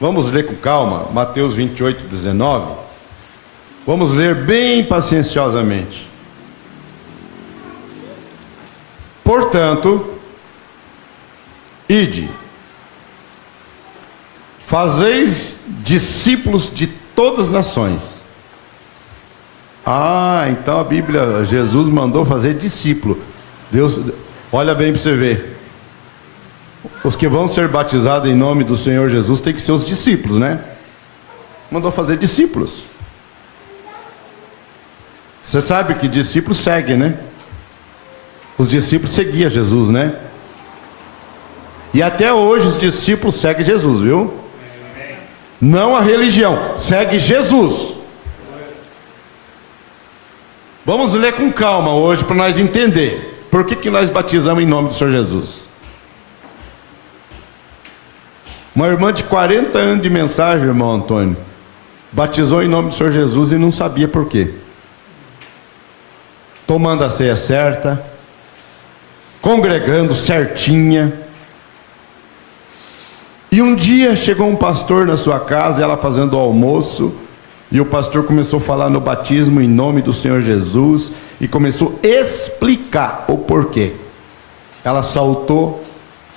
Vamos ler com calma, Mateus 28, 19. Vamos ler bem pacienciosamente. Portanto, ide, fazeis discípulos de todas as nações. Então a Bíblia, Jesus mandou fazer discípulo. Deus, olha bem para você ver. Os que vão ser batizados em nome do Senhor Jesus têm que ser os discípulos, né? Mandou fazer discípulos. Você sabe que discípulos seguem, né? Os discípulos seguiam Jesus, né? E até hoje os discípulos seguem Jesus, viu? Não a religião, segue Jesus. Vamos ler com calma hoje para nós entender por que nós batizamos em nome do Senhor Jesus. Uma irmã de 40 anos de mensagem, irmão Antônio, batizou em nome do Senhor Jesus e não sabia por quê. Tomando a ceia certa, congregando certinha. E um dia chegou um pastor na sua casa, ela fazendo o almoço, e o pastor começou a falar no batismo em nome do Senhor Jesus, e começou a explicar o porquê. Ela saltou,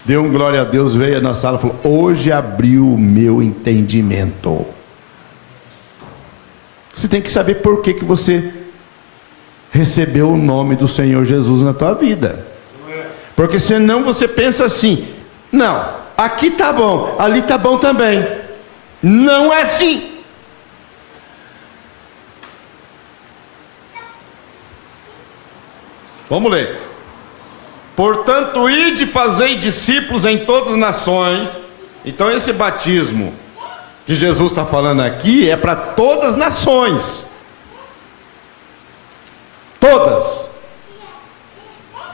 deu um glória a Deus, veio na sala e falou: hoje abriu o meu entendimento. Você tem que saber por que você recebeu o nome do Senhor Jesus na tua vida. Porque senão você pensa assim: não, aqui tá bom, ali tá bom também. Não é assim. Vamos ler. Portanto, ide, fazei discípulos em todas as nações. Então esse batismo que Jesus está falando aqui é para todas as nações. Todas.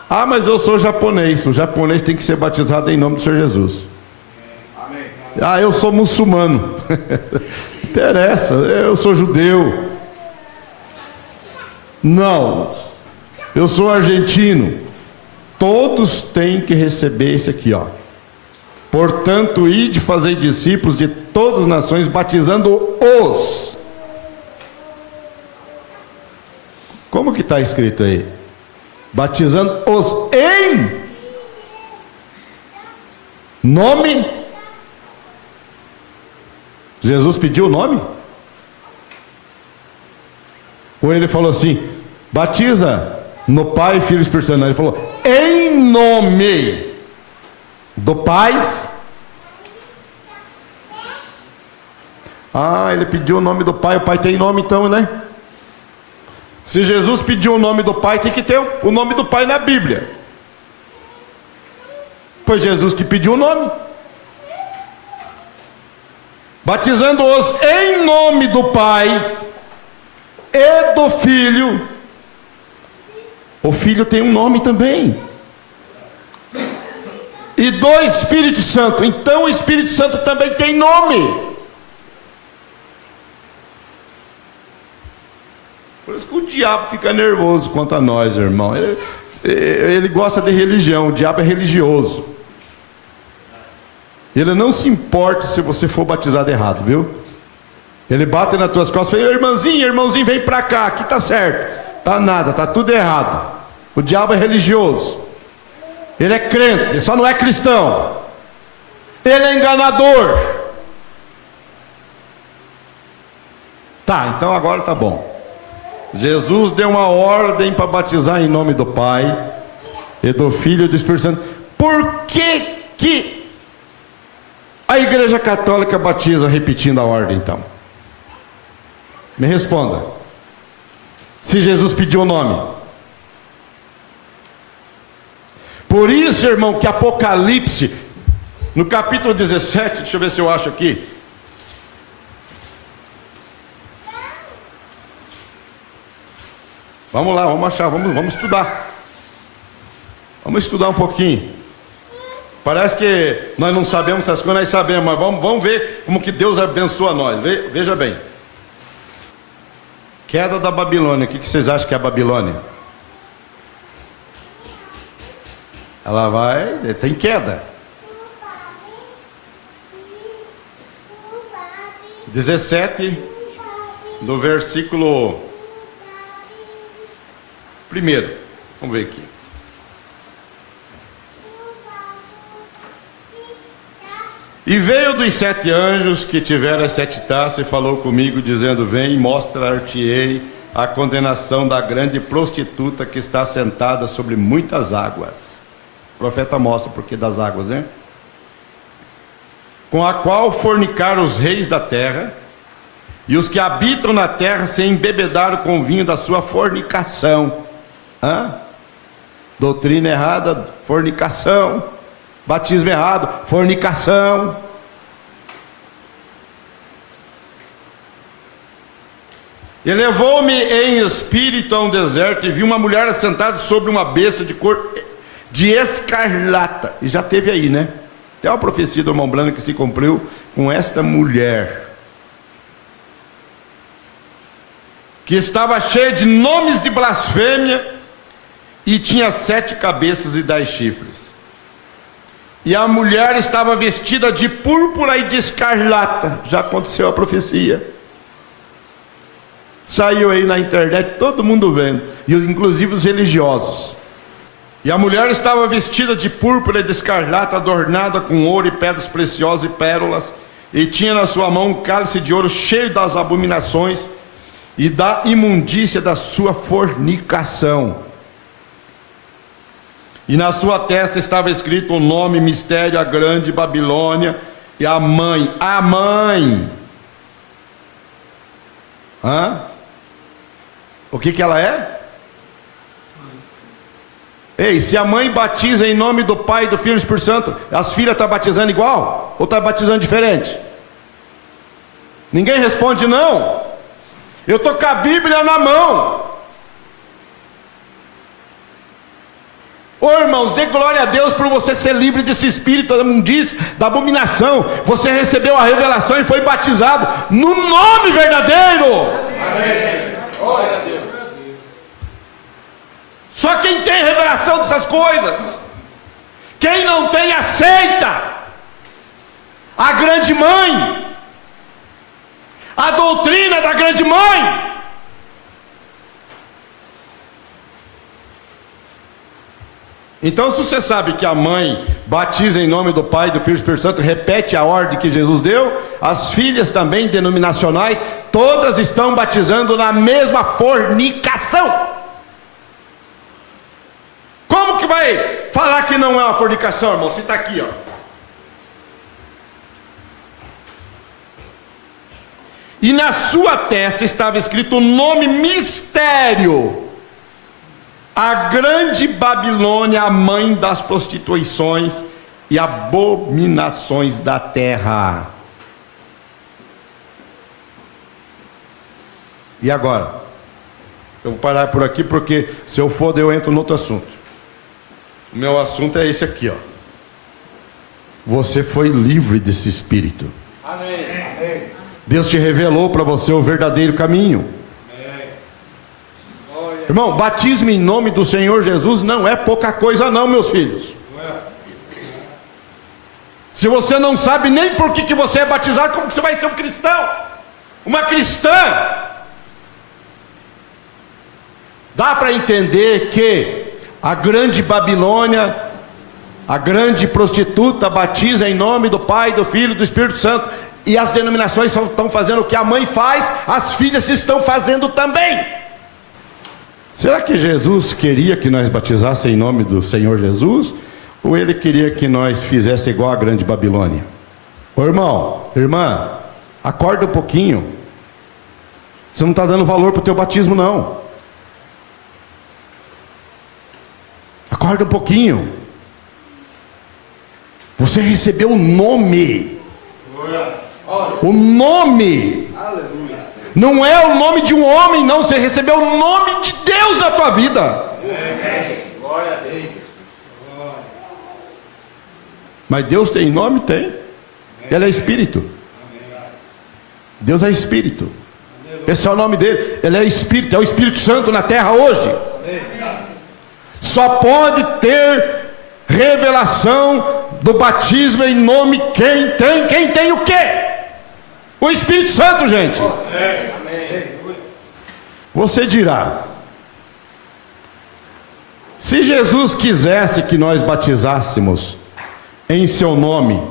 Mas eu sou japonês. O japonês tem que ser batizado em nome do Senhor Jesus. Eu sou muçulmano. Não interessa, eu sou judeu. Não, eu sou argentino. Todos têm que receber esse aqui, ó. Portanto, ide, fazei discípulos de todas as nações, batizando-os. Como que está escrito aí? Batizando-os em nome. Jesus pediu o nome? Ou ele falou assim: batiza no Pai, Filho e Espírito Santo? Ele falou: em nome do Pai. Ele pediu o nome do Pai. O Pai tem nome então, né? Se Jesus pediu o nome do Pai, tem que ter o nome do Pai na Bíblia. Foi Jesus que pediu o nome. Batizando-os em nome do Pai e do Filho. O Filho tem um nome também. E do Espírito Santo. Então o Espírito Santo também tem nome. Por isso que o diabo fica nervoso quanto a nós, irmão. Ele gosta de religião. O diabo é religioso. Ele não se importa se você for batizado errado, viu? Ele bate nas tuas costas e fala: irmãozinho, vem pra cá, aqui tá certo. Tá nada, tá tudo errado. O diabo é religioso. Ele é crente, ele só não é cristão. Ele é enganador. Então agora tá bom. Jesus deu uma ordem para batizar em nome do Pai e do Filho e do Espírito Santo. Por que a Igreja Católica batiza repetindo a ordem então? Me responda. Se Jesus pediu o nome. Por isso, irmão, que Apocalipse, no capítulo 17, deixa eu ver se eu acho aqui. Vamos lá, vamos achar, vamos estudar. Vamos estudar um pouquinho. Parece que nós não sabemos essas coisas, nós sabemos, mas vamos ver como que Deus abençoa nós. Veja bem. Queda da Babilônia. O que vocês acham que é a Babilônia? Ela tem queda. 17, do versículo 1. Vamos ver aqui. E veio dos 7 anjos que tiveram as 7 taças e falou comigo, dizendo: vem e mostrar-te-ei a condenação da grande prostituta que está sentada sobre muitas águas. O profeta mostra porque das águas, né? Com a qual fornicaram os reis da terra, e os que habitam na terra se embebedaram com o vinho da sua fornicação. Doutrina errada, fornicação. Batismo errado, fornicação. E levou-me em espírito a um deserto, e vi uma mulher assentada sobre uma besta de cor de escarlata. E já teve aí, né? Tem uma profecia do irmão Branco que se cumpriu com esta mulher, que estava cheia de nomes de blasfêmia, e tinha 7 cabeças e 10 chifres. E a mulher estava vestida de púrpura e de escarlata. Já aconteceu a profecia. Saiu aí na internet, todo mundo vendo, e inclusive os religiosos. E a mulher estava vestida de púrpura e de escarlata, adornada com ouro e pedras preciosas e pérolas, e tinha na sua mão um cálice de ouro cheio das abominações e da imundícia da sua fornicação. E na sua testa estava escrito o nome, mistério, a grande Babilônia, e a mãe. O que ela é? Ei, se a mãe batiza em nome do Pai, do Filho e do Espírito Santo, as filhas estão batizando igual? Ou estão batizando diferente? Ninguém responde não. Eu estou com a Bíblia na mão. Ô irmãos, dê glória a Deus por você ser livre desse espírito da imundícia, da abominação. Você recebeu a revelação e foi batizado no nome verdadeiro. Amém. Glória a Deus. Só quem tem revelação dessas coisas. Quem não tem, aceita a grande mãe, a doutrina da grande mãe. Então, se você sabe que a mãe batiza em nome do Pai, do Filho e do Espírito Santo, repete a ordem que Jesus deu, as filhas também denominacionais, todas estão batizando na mesma fornicação. Como que vai falar que não é uma fornicação, irmão? Se está aqui, ó. E na sua testa estava escrito o nome mistério: a grande Babilônia, a mãe das prostituições e abominações da terra. E agora? Eu vou parar por aqui, porque se eu for, eu entro no outro assunto. O meu assunto é esse aqui, ó. Você foi livre desse espírito. Amém. Deus te revelou para você o verdadeiro caminho. Irmão, batismo em nome do Senhor Jesus não é pouca coisa não, meus filhos. Se você não sabe nem por que você é batizado, como que você vai ser um cristão? Uma cristã? Dá para entender que a grande Babilônia, a grande prostituta, batiza em nome do Pai, do Filho e do Espírito Santo, e as denominações estão fazendo o que a mãe faz, as filhas estão fazendo também. Será que Jesus queria que nós batizássemos em nome do Senhor Jesus? Ou ele queria que nós fizéssemos igual a grande Babilônia? Ô irmão, irmã, acorda um pouquinho. Você não está dando valor para o teu batismo não. Acorda um pouquinho. Você recebeu o nome. O nome. Não é o nome de um homem, não. Você recebeu o nome de Deus na tua vida. Glória a Deus. Mas Deus tem nome? Tem. Ele é Espírito. Deus é Espírito. Esse é o nome dele. Ele é Espírito. É o Espírito Santo na terra hoje. Só pode ter revelação do batismo em nome quem tem o quê? O Espírito Santo, gente. Você dirá: se Jesus quisesse que nós batizássemos em seu nome,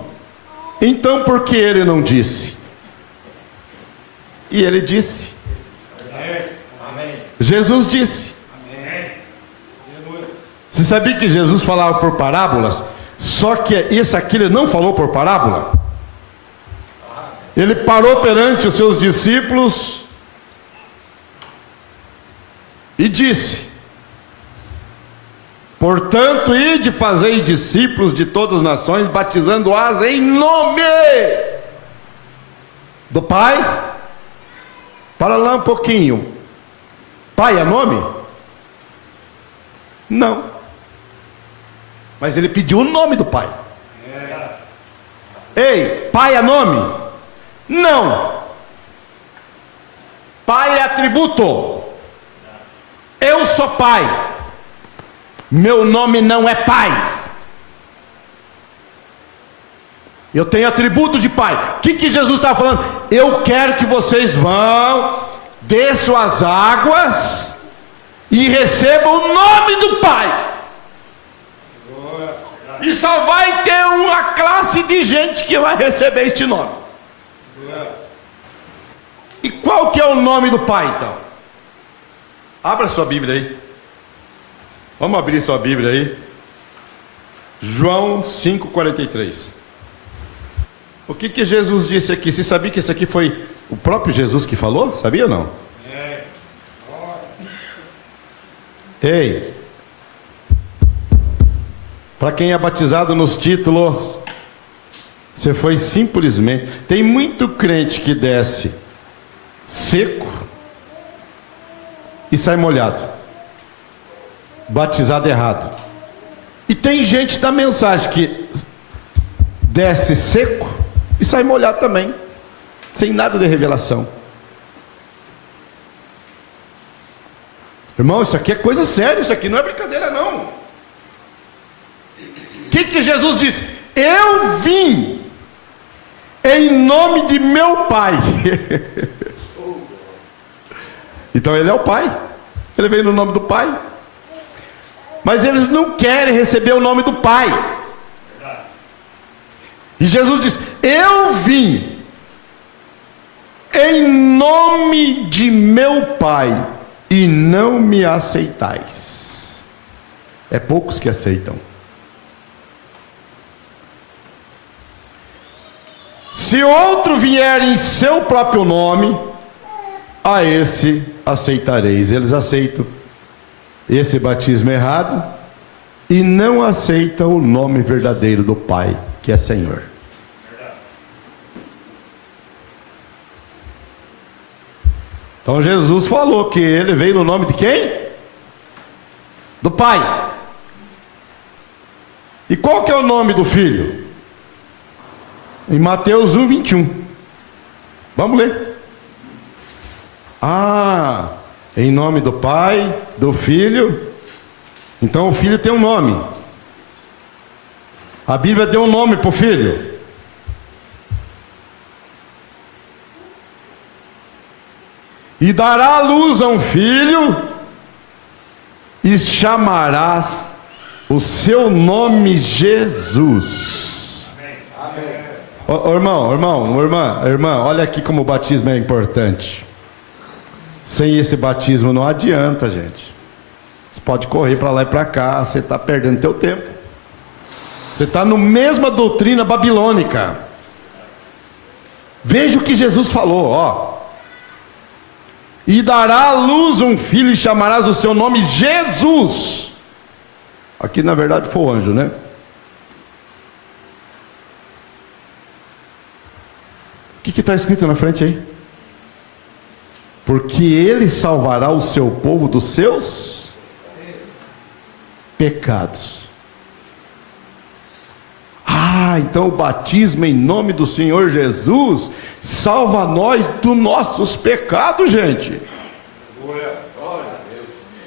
então por que ele não disse? E ele disse. Jesus disse. Você sabia que Jesus falava por parábolas? Só que isso aqui ele não falou por parábola. Ele parou perante os seus discípulos e disse: portanto, ide fazei discípulos de todas as nações, batizando-as em nome do Pai. Para lá um pouquinho. Pai é nome? Não. Mas ele pediu o nome do Pai. Ei, Pai é nome? Não. Pai é atributo. Eu sou Pai. Meu nome não é Pai. Eu tenho atributo de Pai. O que Jesus está falando? Eu quero que vocês vão, desçam as águas e recebam o nome do Pai. E só vai ter uma classe de gente que vai receber este nome. E qual que é o nome do Pai, então? Abra sua Bíblia aí. Vamos abrir sua Bíblia aí. João 5,43. O que Jesus disse aqui? Você sabia que isso aqui foi o próprio Jesus que falou? Sabia ou não? Ei, para quem é batizado nos títulos, você foi simplesmente... Tem muito crente que desce seco e sai molhado, batizado errado. E tem gente da mensagem que desce seco e sai molhado também, sem nada de revelação. Irmão, isso aqui é coisa séria, isso aqui não é brincadeira não. O que Jesus disse? Eu vim em nome de meu Pai. Então ele é o Pai. Ele veio no nome do Pai. Mas eles não querem receber o nome do Pai. E Jesus diz: eu vim em nome de meu Pai e não me aceitais. É poucos que aceitam. Se outro vier em seu próprio nome, a esse aceitareis. Eles aceitam esse batismo errado e não aceitam o nome verdadeiro do Pai, que é Senhor. Então Jesus falou que ele veio no nome de quem? Do Pai. E qual que é o nome do Filho? Em Mateus 1:21. Vamos ler. Em nome do Pai, do Filho. Então o Filho tem um nome. A Bíblia deu um nome para o Filho. E dará à luz a um filho, e chamarás o seu nome Jesus. Amém. Irmã, olha aqui como o batismo é importante. Sem esse batismo não adianta, gente. Você pode correr para lá e para cá, você está perdendo teu tempo. Você está na mesma doutrina babilônica. Veja o que Jesus falou, ó. E dará à luz um filho e chamarás o seu nome Jesus. Aqui na verdade foi o anjo, né? O que está escrito na frente aí? Porque ele salvará o seu povo dos seus pecados. Então o batismo em nome do Senhor Jesus salva nós dos nossos pecados, gente.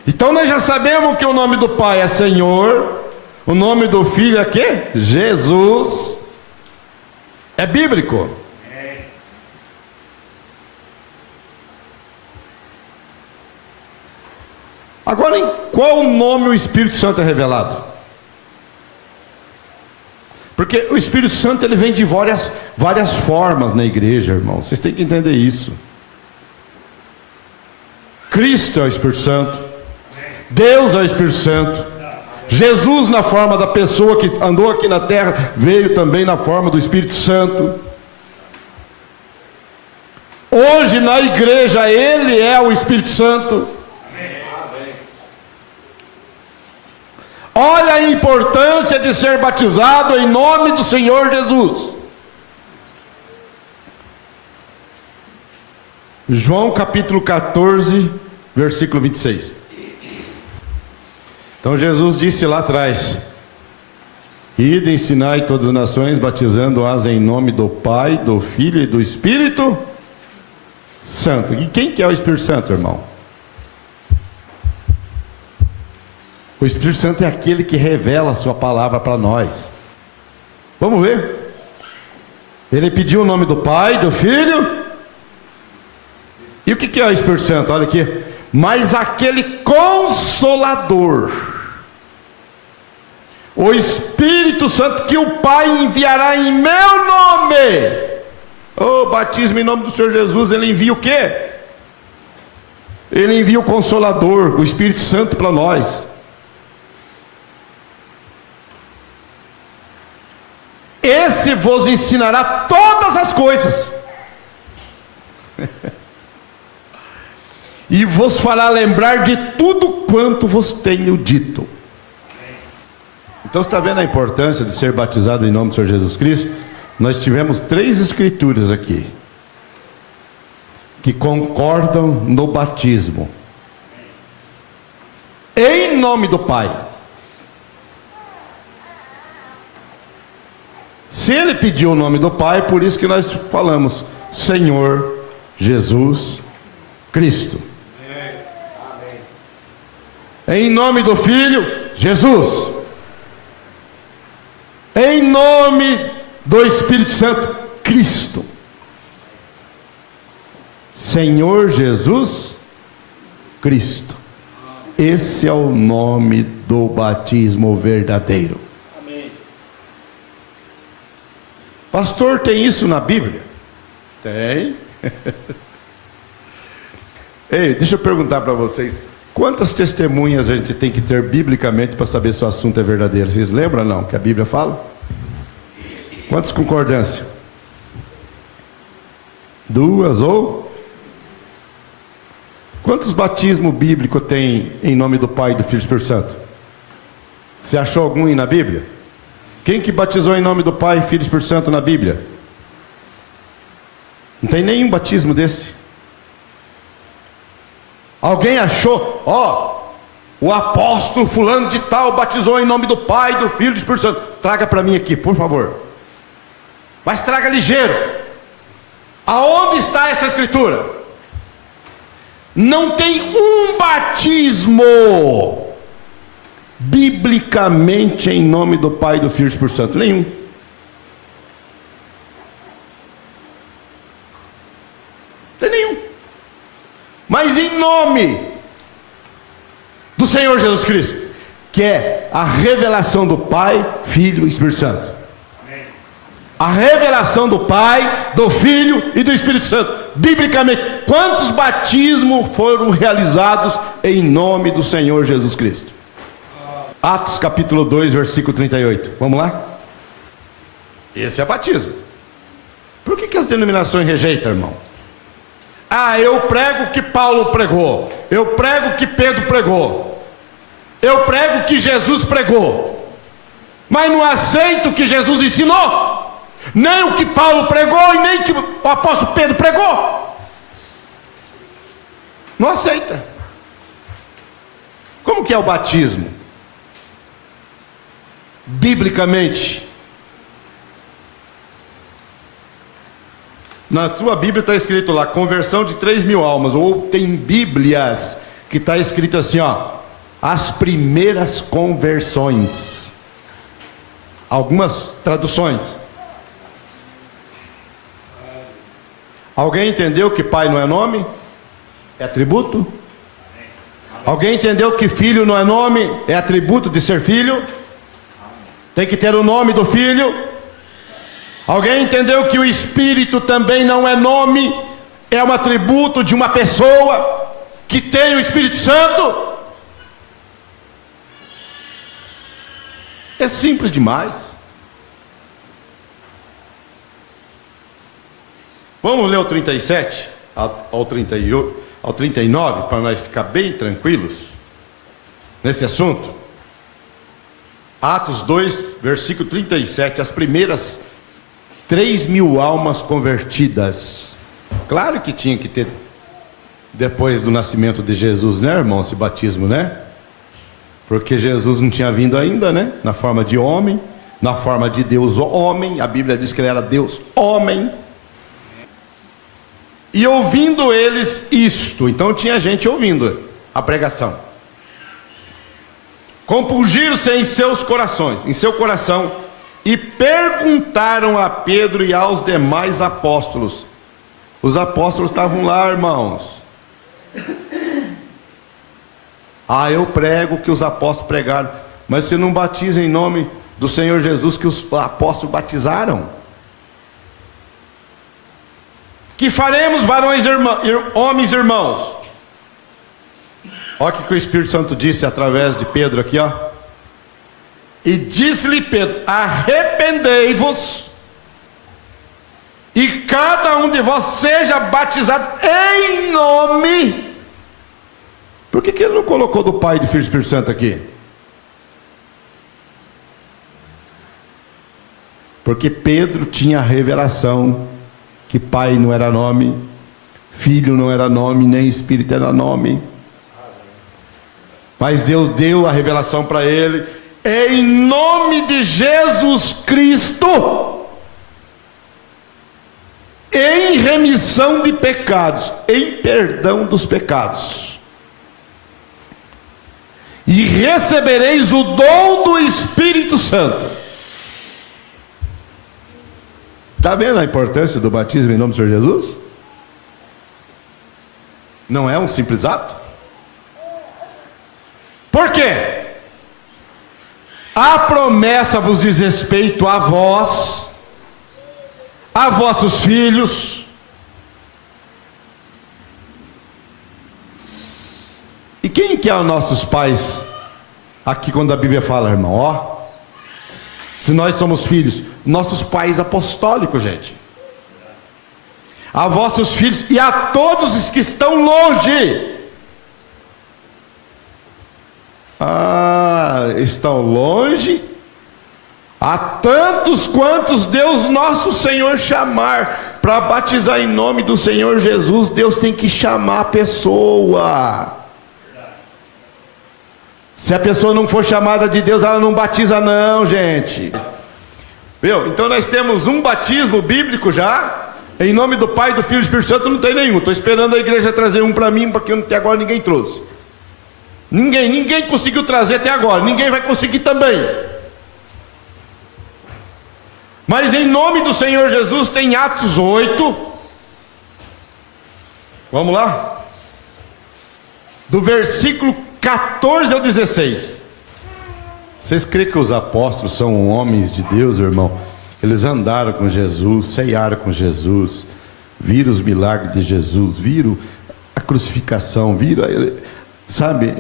Então nós já sabemos que o nome do Pai é Senhor, o nome do Filho é quê? Jesus. É bíblico. Agora, em qual nome o Espírito Santo é revelado? Porque o Espírito Santo ele vem de várias formas na igreja, irmão. Vocês têm que entender isso. Cristo é o Espírito Santo. Deus é o Espírito Santo. Jesus, na forma da pessoa que andou aqui na terra, veio também na forma do Espírito Santo. Hoje na igreja Ele é o Espírito Santo. Olha a importância de ser batizado em nome do Senhor Jesus. João capítulo 14, versículo 26. Então Jesus disse lá atrás: ide ensinai todas as nações, batizando-as em nome do Pai, do Filho e do Espírito Santo. E quem que é o Espírito Santo, irmão? O Espírito Santo é aquele que revela a sua palavra para nós. Vamos ver. Ele pediu o nome do Pai, do Filho. E o que é o Espírito Santo? Olha aqui. Mas aquele Consolador, o Espírito Santo que o Pai enviará em meu nome. Batismo em nome do Senhor Jesus. Ele envia o quê? Ele envia o Consolador, o Espírito Santo para nós. Esse vos ensinará todas as coisas e vos fará lembrar de tudo quanto vos tenho dito. Então você está vendo a importância de ser batizado em nome do Senhor Jesus Cristo? Nós tivemos 3 escrituras aqui que concordam no batismo em nome do Pai. Se ele pediu o nome do Pai, por isso que nós falamos Senhor Jesus Cristo. Em nome do Filho, Jesus. Em nome do Espírito Santo, Cristo. Senhor Jesus Cristo. Esse é o nome do batismo verdadeiro. Pastor, tem isso na Bíblia? Tem. Ei, deixa eu perguntar para vocês. Quantas testemunhas a gente tem que ter biblicamente para saber se o assunto é verdadeiro? Vocês lembram ou não que a Bíblia fala? Quantas concordâncias? 2 ou? Quantos batismos bíblicos tem em nome do Pai, do Filho e do Espírito Santo? Você achou algum aí na Bíblia? Quem que batizou em nome do Pai, Filho e Espírito Santo na Bíblia? Não tem nenhum batismo desse. Alguém achou, o apóstolo fulano de tal batizou em nome do Pai, do Filho e do Espírito Santo. Traga para mim aqui, por favor. Mas traga ligeiro. Aonde está essa escritura? Não tem um batismo biblicamente em nome do Pai, do Filho e do Espírito Santo. Nenhum. Tem nenhum. Mas em nome do Senhor Jesus Cristo, que é a revelação do Pai, Filho e Espírito Santo. A revelação do Pai, do Filho e do Espírito Santo. Biblicamente, quantos batismos foram realizados em nome do Senhor Jesus Cristo? Atos capítulo 2, versículo 38. Vamos lá? Esse é batismo. Por que as denominações rejeitam, irmão? Eu prego o que Paulo pregou. Eu prego o que Pedro pregou. Eu prego o que Jesus pregou. Mas não aceito o que Jesus ensinou. Nem o que Paulo pregou e nem o que o apóstolo Pedro pregou. Não aceita. Como que é o batismo? Biblicamente. Na tua Bíblia está escrito lá, conversão de 3.000 almas. Ou tem Bíblias que está escrito assim, as primeiras conversões. Algumas traduções. Alguém entendeu que Pai não é nome? É atributo? Alguém entendeu que filho não é nome, é atributo de ser filho? Tem que ter o nome do filho. Alguém entendeu que o Espírito também não é nome, é um atributo de uma pessoa que tem o Espírito Santo? É simples demais. Vamos ler o 37 ao 38, ao 39, para nós ficar bem tranquilos nesse assunto. Atos 2, versículo 37, as primeiras 3.000 almas convertidas. Claro que tinha que ter, depois do nascimento de Jesus, né, irmão, esse batismo, né? Porque Jesus não tinha vindo ainda, né? Na forma de homem, na forma de Deus homem. A Bíblia diz que ele era Deus homem. E ouvindo eles isto, então tinha gente ouvindo a pregação. Compungiram-se em seus corações, em seu coração, e perguntaram a Pedro e aos demais apóstolos. Os apóstolos estavam lá, irmãos. Ah, eu prego o que os apóstolos pregaram, mas você não batiza em nome do Senhor Jesus que os apóstolos batizaram? Que faremos, varões, homens, irmãos? Olha o que o Espírito Santo disse através de Pedro aqui, ó. E disse-lhe Pedro: arrependei-vos, e cada um de vós seja batizado em nome. Por que ele não colocou do Pai, do Filho e do Espírito Santo aqui? Porque Pedro tinha a revelação que Pai não era nome, Filho não era nome, nem Espírito era nome. Mas Deus deu a revelação para ele, em nome de Jesus Cristo, em remissão de pecados, em perdão dos pecados. E recebereis o dom do Espírito Santo. Está vendo a importância do batismo em nome do Senhor Jesus? Não é um simples ato? Por quê? A promessa vos diz respeito a vós, a vossos filhos. E quem que é os nossos pais aqui quando a Bíblia fala, irmão? Ó, se nós somos filhos, nossos pais apostólicos, gente. A vossos filhos e a todos os que estão longe. Ah, estão longe? A tantos quantos Deus nosso Senhor chamar para batizar em nome do Senhor Jesus, Deus tem que chamar a pessoa. Se a pessoa não for chamada de Deus, ela não batiza não, gente. Viu? Então nós temos um batismo bíblico já, em nome do Pai, do Filho e do Espírito Santo. Não tem nenhum. Estou esperando a igreja trazer um para mim, porque até agora ninguém trouxe. Ninguém conseguiu trazer até agora. Ninguém vai conseguir também. Mas em nome do Senhor Jesus tem Atos 8. Vamos lá? Do versículo 14 ao 16. Vocês creem que os apóstolos são homens de Deus, irmão? Eles andaram com Jesus, ceiaram com Jesus, viram os milagres de Jesus, viram a crucificação, viram, sabe,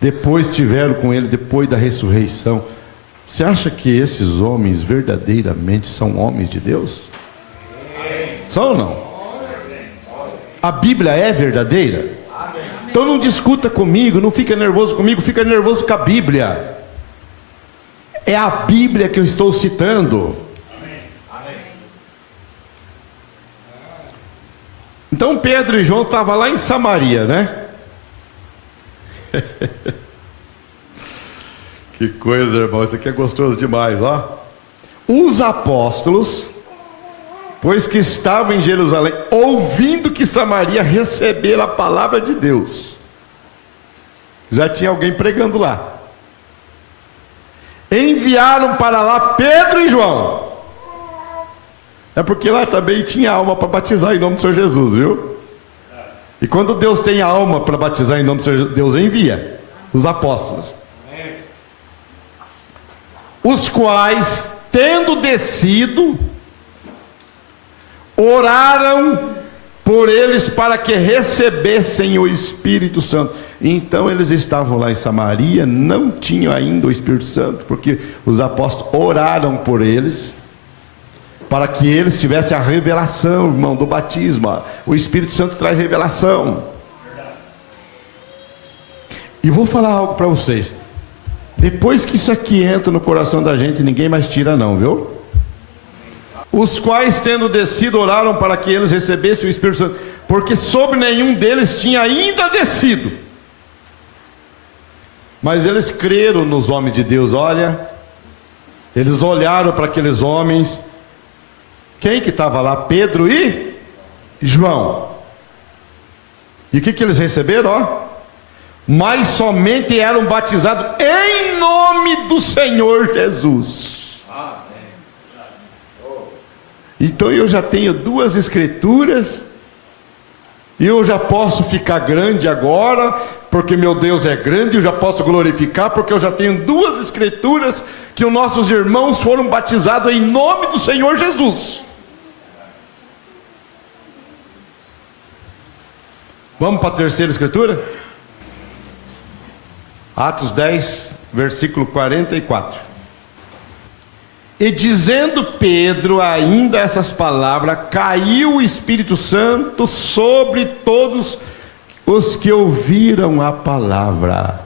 depois estiveram com ele, depois da ressurreição. Você acha que esses homens verdadeiramente são homens de Deus? São ou não? A Bíblia é verdadeira? Então não discuta comigo, não fica nervoso comigo, fica nervoso com a Bíblia. É a Bíblia que eu estou citando. Então Pedro e João estavam lá em Samaria, né? Que coisa, irmão, isso aqui é gostoso demais, ó. Os apóstolos, pois que estavam em Jerusalém, ouvindo que Samaria recebera a palavra de Deus. Já tinha alguém pregando lá. Enviaram para lá Pedro e João. É porque lá também tinha alma para batizar em nome do Senhor Jesus, viu? E quando Deus tem alma para batizar em nome do Senhor, Deus envia os apóstolos. Os quais, tendo descido, oraram por eles para que recebessem o Espírito Santo. Então eles estavam lá em Samaria, não tinham ainda o Espírito Santo, porque os apóstolos oraram por eles, para que eles tivessem a revelação, irmão, do batismo. O Espírito Santo traz revelação. E vou falar algo para vocês. Depois que isso aqui entra no coração da gente, ninguém mais tira não, viu? Os quais, tendo descido, oraram para que eles recebessem o Espírito Santo, porque sobre nenhum deles tinha ainda descido. Mas eles creram nos homens de Deus. Olha, eles olharam para aqueles homens. Quem que estava lá? Pedro e João. E o que eles receberam? Ó, mas somente eram batizados em nome do Senhor Jesus. Então eu já tenho duas escrituras, e eu já posso ficar grande agora, porque meu Deus é grande. Eu já posso glorificar, porque eu já tenho duas escrituras, que os nossos irmãos foram batizados em nome do Senhor Jesus. Vamos para a terceira escritura? Atos 10, versículo 44. E dizendo Pedro ainda essas palavras, caiu o Espírito Santo sobre todos os que ouviram a palavra.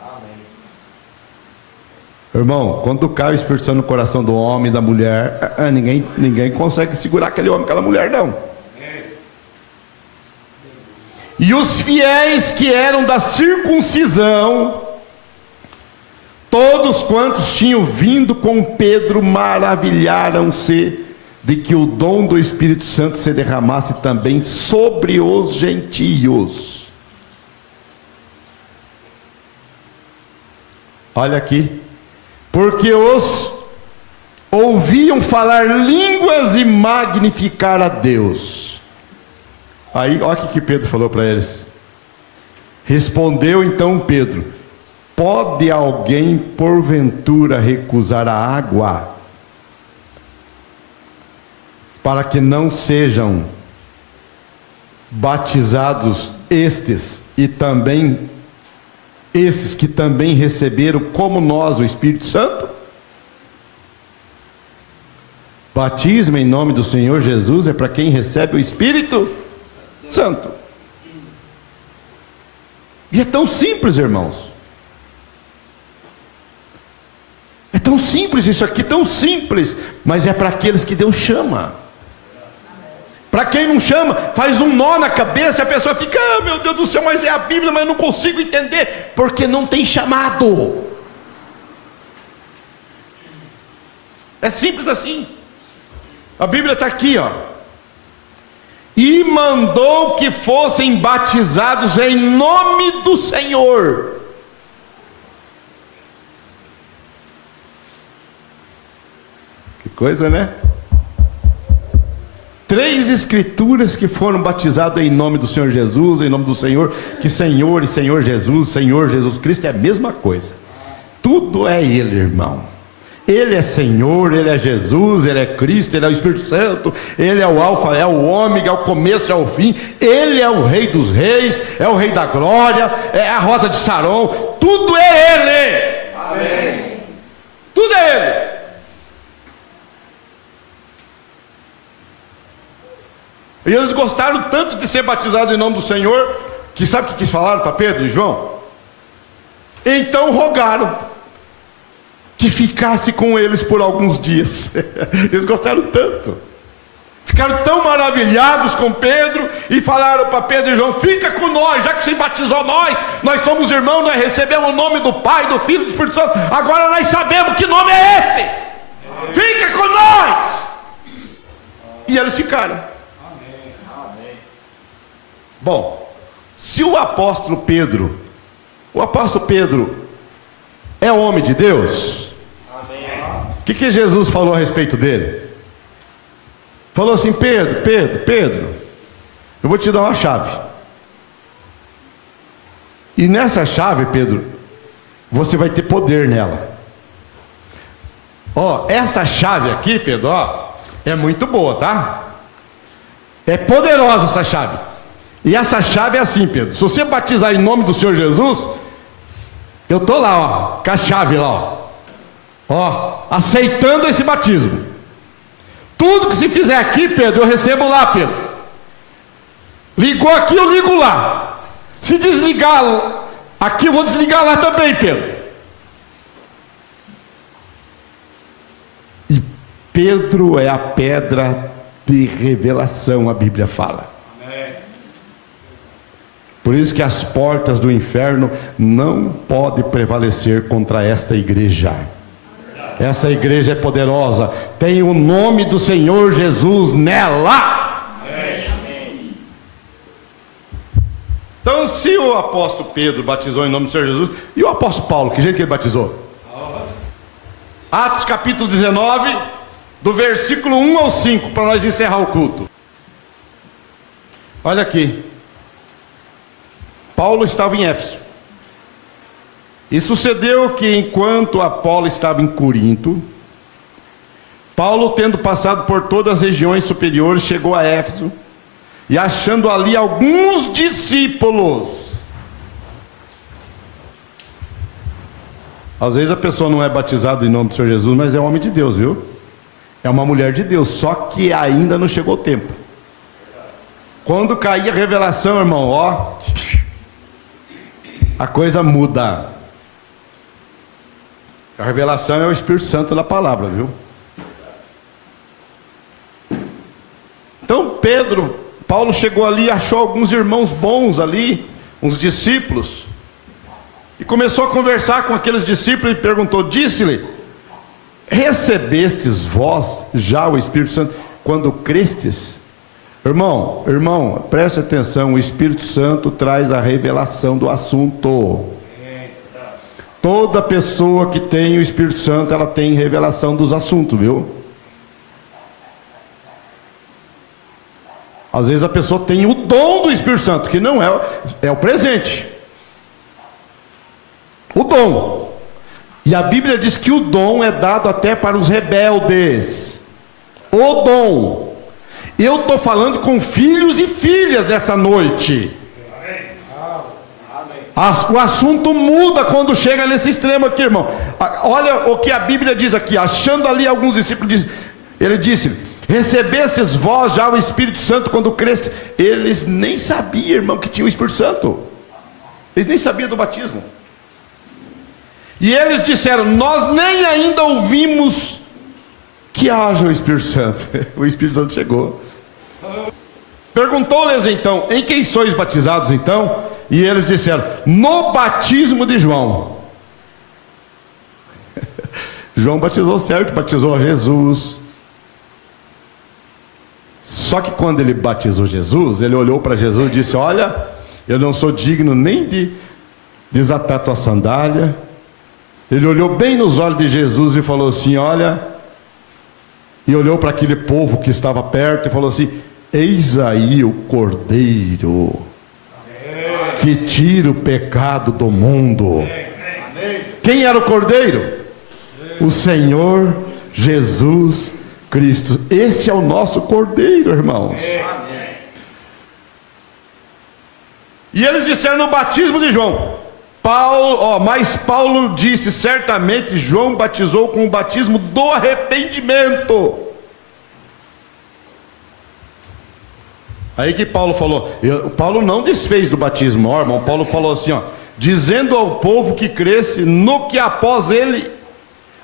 Amém. Irmão, quando cai o Espírito Santo no coração do homem e da mulher, ninguém consegue segurar aquele homem, aquela mulher, não. E os fiéis que eram da circuncisão, todos quantos tinham vindo com Pedro, maravilharam-se de que o dom do Espírito Santo se derramasse também sobre os gentios. Olha aqui. Porque os ouviam falar línguas e magnificar a Deus. Aí, olha o que Pedro falou para eles. Respondeu então Pedro: pode alguém porventura recusar a água, para que não sejam batizados estes que também receberam como nós o Espírito Santo? Batismo em nome do Senhor Jesus é para quem recebe o Espírito Santo. E é tão simples, irmãos. É tão simples isso aqui, tão simples, mas é para aqueles que Deus chama. Para quem não chama, faz um nó na cabeça, a pessoa fica: ah, meu Deus do céu, mas é a Bíblia, mas eu não consigo entender, porque não tem chamado. É simples assim. A Bíblia está aqui, ó. E mandou que fossem batizados em nome do Senhor. Que coisa, né? 3 escrituras que foram batizadas em nome do Senhor Jesus, em nome do Senhor, que Senhor e Senhor Jesus Cristo é a mesma coisa. Tudo é Ele, irmão. Ele é Senhor, Ele é Jesus, Ele é Cristo, Ele é o Espírito Santo, Ele é o Alfa, é o Ômega, é o começo, é o fim. Ele é o Rei dos Reis, é o Rei da Glória, é a Rosa de Saron. Tudo é Ele. Amém. Tudo é Ele. E eles gostaram tanto de ser batizados em nome do Senhor, que sabe o que falaram para Pedro e João? Então rogaram que ficasse com eles por alguns dias. Eles gostaram tanto, ficaram tão maravilhados com Pedro, e falaram para Pedro e João: fica com nós, já que você batizou nós somos irmãos, nós recebemos o nome do Pai, do Filho e do Espírito Santo, agora nós sabemos que nome é esse. Fica com nós. E eles ficaram. Bom, se o apóstolo Pedro é homem de Deus, o que Jesus falou a respeito dele? Falou assim: Pedro, eu vou te dar uma chave. E nessa chave, Pedro, você vai ter poder nela. Ó, esta chave aqui, Pedro, ó, é muito boa, tá? É poderosa essa chave. E essa chave é assim, Pedro. Se você batizar em nome do Senhor Jesus, eu tô lá, ó, com a chave lá, ó, aceitando esse batismo. Tudo que se fizer aqui, Pedro, eu recebo lá, Pedro. Ligou aqui, eu ligo lá. Se desligar aqui, eu vou desligar lá também, Pedro. E Pedro é a pedra de revelação, a Bíblia fala. Por isso que as portas do inferno não podem prevalecer contra esta igreja. Essa igreja é poderosa, tem o nome do Senhor Jesus nela. Então, se o apóstolo Pedro batizou em nome do Senhor Jesus, e o apóstolo Paulo, que jeito que ele batizou? Atos capítulo 19, do versículo 1 ao 5, para nós encerrar o culto. Olha aqui. Paulo estava em Éfeso. E sucedeu que enquanto Apolo estava em Corinto, Paulo, tendo passado por todas as regiões superiores, chegou a Éfeso, e achando ali alguns discípulos. Às vezes a pessoa não é batizada em nome do Senhor Jesus, mas é homem de Deus, viu? É uma mulher de Deus, só que ainda não chegou o tempo. Quando cair a revelação, irmão, ó, a coisa muda. A revelação é o Espírito Santo da palavra, viu? Então Paulo chegou ali, achou alguns irmãos bons ali, uns discípulos, e começou a conversar com aqueles discípulos e perguntou, disse-lhe, recebestes vós já o Espírito Santo quando crestes? Irmão, preste atenção, o Espírito Santo traz a revelação do assunto. Toda pessoa que tem o Espírito Santo, ela tem revelação dos assuntos, viu? Às vezes a pessoa tem o dom do Espírito Santo, que não é o presente. O dom. E a Bíblia diz que o dom é dado até para os rebeldes. O dom. Eu estou falando com filhos e filhas essa noite. O assunto muda quando chega nesse extremo aqui, irmão. Olha o que a Bíblia diz aqui. Achando ali alguns discípulos, ele disse, recebestes vós já o Espírito Santo quando creste? Eles nem sabiam, irmão, que tinha o Espírito Santo. Eles nem sabiam do batismo. E eles disseram, nós nem ainda ouvimos que haja o Espírito Santo. O Espírito Santo chegou. Perguntou-lhes então, em quem sois batizados então? E eles disseram, no batismo de João. João batizou certo, batizou a Jesus. Só que quando ele batizou Jesus, ele olhou para Jesus e disse, olha, eu não sou digno nem de desatar tua sandália. Ele olhou bem nos olhos de Jesus e falou assim, olha, e olhou para aquele povo que estava perto e falou assim, eis aí o Cordeiro que tira o pecado do mundo. Quem era o Cordeiro? O Senhor Jesus Cristo. Esse é o nosso Cordeiro, irmãos. E eles disseram no batismo de João. Mas Paulo disse, certamente João batizou com o batismo do arrependimento. Aí que Paulo falou, Paulo não desfez do batismo, ó, irmão. Paulo falou assim, ó, dizendo ao povo que cresce no que após ele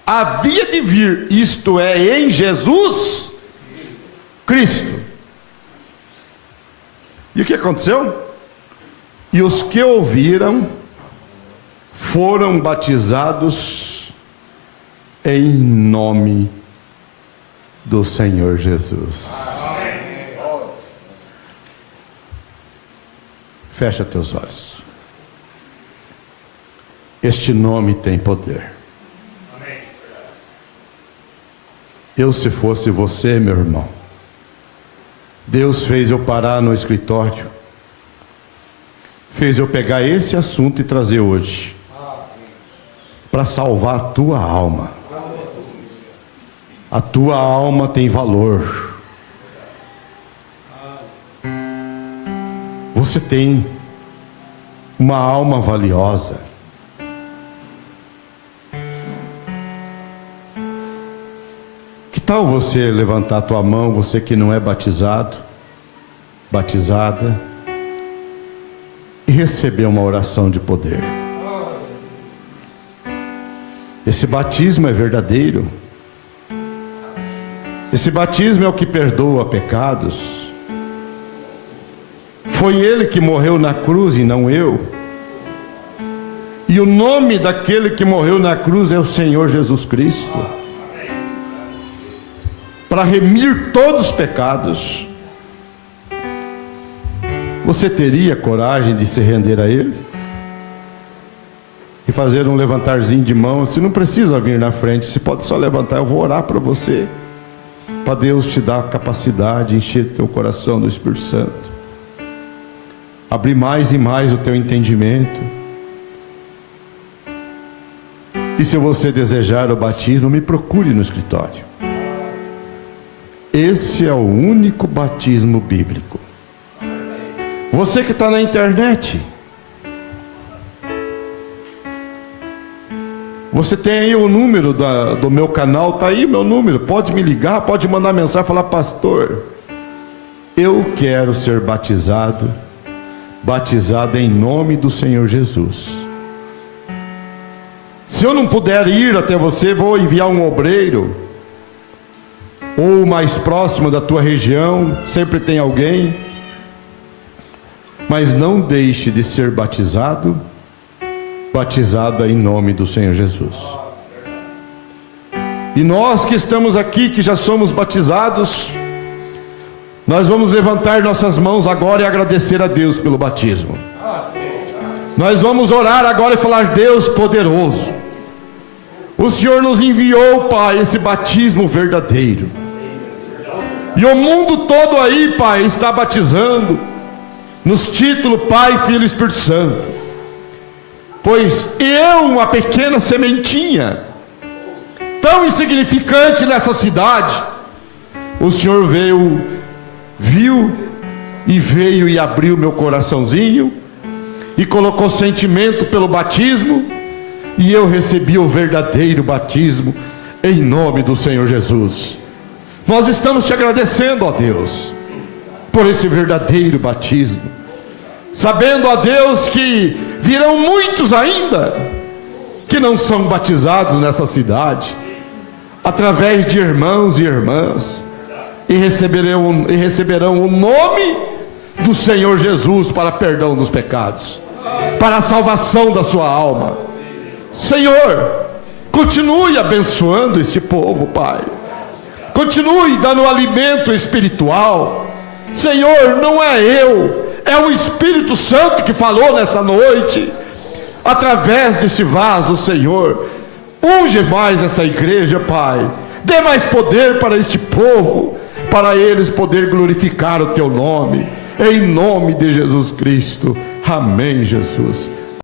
havia de vir, isto é, em Jesus Cristo. E o que aconteceu? E os que ouviram foram batizados em nome do Senhor Jesus. Fecha teus olhos. Este nome tem poder. Eu, se fosse você, meu irmão, Deus fez eu parar no escritório fez eu pegar esse assunto e trazer hoje, para salvar a tua alma. A tua alma tem valor. Você tem uma alma valiosa. Que tal você levantar a tua mão, você que não é batizado, batizada, e receber uma oração de poder? Esse batismo é verdadeiro. Esse batismo é o que perdoa pecados. Foi Ele que morreu na cruz e não eu. E o nome daquele que morreu na cruz é o Senhor Jesus Cristo, para remir todos os pecados. Você teria coragem de se render a Ele? E fazer um levantarzinho de mão? Você não precisa vir na frente, você pode só levantar. Eu vou orar para você, para Deus te dar a capacidade, encher teu coração do Espírito Santo, abrir mais e mais o teu entendimento. E se você desejar o batismo, me procure no escritório. Esse é o único batismo bíblico. Você que está na internet, você tem aí o número do meu canal, está aí meu número, pode me ligar, pode mandar mensagem, falar: pastor, eu quero ser batizado em nome do Senhor Jesus. Se eu não puder ir até você, vou enviar um obreiro, ou mais próximo da tua região, sempre tem alguém. Mas não deixe de ser batizada em nome do Senhor Jesus. E nós que estamos aqui, que já somos batizados, nós vamos levantar nossas mãos agora e agradecer a Deus pelo batismo. Nós vamos orar agora e falar: Deus poderoso, o Senhor nos enviou, Pai, esse batismo verdadeiro. E o mundo todo aí, Pai, está batizando nos títulos Pai, Filho e Espírito Santo. Pois eu, uma pequena sementinha, tão insignificante nessa cidade, o Senhor viu e abriu meu coraçãozinho e colocou sentimento pelo batismo, e eu recebi o verdadeiro batismo em nome do Senhor Jesus. Nós estamos te agradecendo, ó Deus, por esse verdadeiro batismo, sabendo, ó Deus, que virão muitos ainda que não são batizados nessa cidade, através de irmãos e irmãs, e receberão o nome do Senhor Jesus para perdão dos pecados, para a salvação da sua alma. Senhor, continue abençoando este povo, Pai. Continue dando alimento espiritual. Senhor, não é eu, é o Espírito Santo que falou nessa noite, através desse vaso. Senhor, unge mais essa igreja, Pai. Dê mais poder para este povo, para eles poder glorificar o Teu nome, em nome de Jesus Cristo. Amém, Jesus.